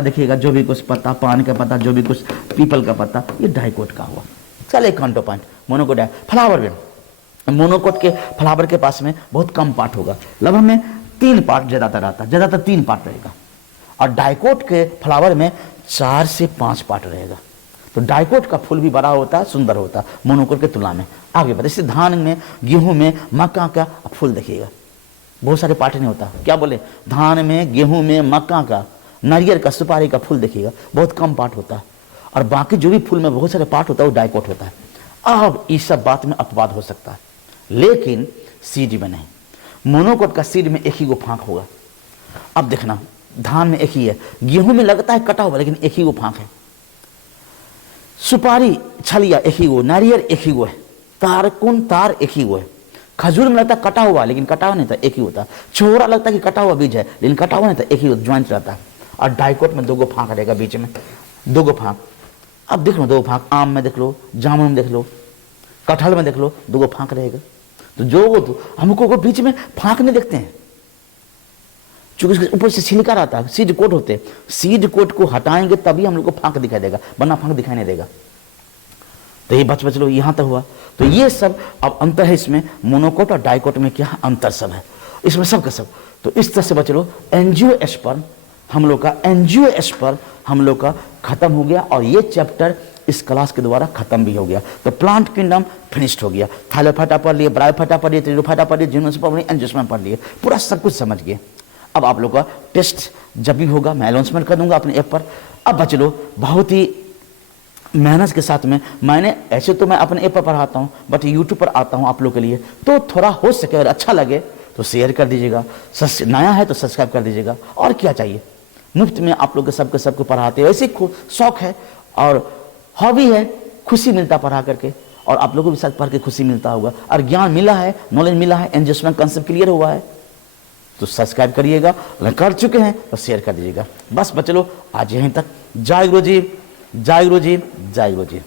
देखिएगा, जो भी कुछ पत्ता, पान का पत्ता, जो भी कुछ पीपल का पत्ता, ये डाइकोट का हुआ। चलिए काउंटर पॉइंट, मोनोकोट है। फ्लावर में मोनोकोट के फ्लावर के पास में बहुत कम पार्ट होगा, लगभग में 3 पार्ट ज्यादातर 3 पार्ट रहेगा। और डाइकोट के फ्लावर में 4 से 5 पार्ट रहेगा। तो डाइकोट का फूल भी बड़ा होता है, सुंदर होता है मोनोकोट के तुलना में। आगे बढ़े, जैसे धान में, गेहूं में, मक्का का फूल देखिएगा, बहुत सारे पार्ट नहीं होता। क्या बोले, धान में, गेहूं में, मक्का का, नारियल का, सुपारी का फूल देखिएगा बहुत कम पार्ट होता है। और बाकी जो भी फूल में बहुत सारे पार्ट होता है वो डाइकोट होता है। अब इस सब बात में अपवाद हो सकता है, लेकिन सीड में नहीं। मोनोकोट का सीड में एक ही गो फांक होगा। अब देखना, धान में एक ही है, गेहूं में लगता है कटा हुआ लेकिन एक ही गो फांक है, सुपारी छलिया एक ही गो, नारियल एक ही गो है, तार एक ही गो है, खजूर में लगता है कटा हुआ लेकिन कटा हुआ नहीं था, एक ही होता। छोरा लगता है कि कटा हुआ बीज है लेकिन कटा हुआ नहीं था, एक ही ज्वाइंट रहता है। और डाइकोट में 2 गो फांक रहेगा, बीच में 2 गो फांक। अब देख लो 2 फांक, आम में देख लो, जामुन में देख लो, कटहल में देख लो, 2 गो फांक रहेगा। तो जो हमको बीच में फांक नहीं देखते हैं, चूंकि ऊपर से छिलका रहता है, सीड कोट होते हैं, सीड कोट को हटाएंगे तभी हम लोग को फांक दिखाई देगा, वरना फांक दिखाई नहीं देगा। तो ये बच लो यहां तक हुआ। तो ये सब अब अंतर है इसमें, मोनोकोट और डाइकोट में क्या अंतर सब है इसमें, सब का सब। तो इस तरह से बच लो, एंजियोस्पर्म हम लोग का खत्म हो गया, और ये चैप्टर इस क्लास के द्वारा खत्म भी हो गया। तो प्लांट किंगडम फिनिश्ड हो गया। थाइलोफाइटा पढ़ लिए, ब्रायोफाइटा पढ़ लिए, टेरिडोफाइटा पढ़ लिए, जिम्नोस्पर्म पढ़ लिए, एंजियोस्पर्म पढ़ लिए, पूरा सब कुछ समझ गए। अब आप लोग का टेस्ट जब भी होगा मैं अनाउंसमेंट कर दूंगा अपने ऐप पर। अब बच लो, बहुत ही मेहनत के साथ में, मैंने ऐसे तो मैं अपने ऐप पर पढ़ाता हूँ, बट यूट्यूब पर आता हूँ आप लोग के लिए, तो थोड़ा हो सके और अच्छा लगे तो शेयर कर दीजिएगा, नया है तो सब्सक्राइब कर दीजिएगा। और क्या चाहिए, मुफ्त में आप लोग के सबको पढ़ाते हैं, वैसे शौक है और हॉबी है, खुशी मिलता पढ़ा करके, और आप लोगों को भी शायद पढ़ के खुशी मिलता होगा, और ज्ञान मिला है, नॉलेज मिला है, एंजियोस्पर्म कंसेप्ट क्लियर हुआ है। तो सब्सक्राइब करिएगा, अगर कर चुके हैं तो शेयर कर दीजिएगा। बस बच्चों, आज यहीं तक। जय गुरु जी, जय गुरु जी, जय गुरु जी।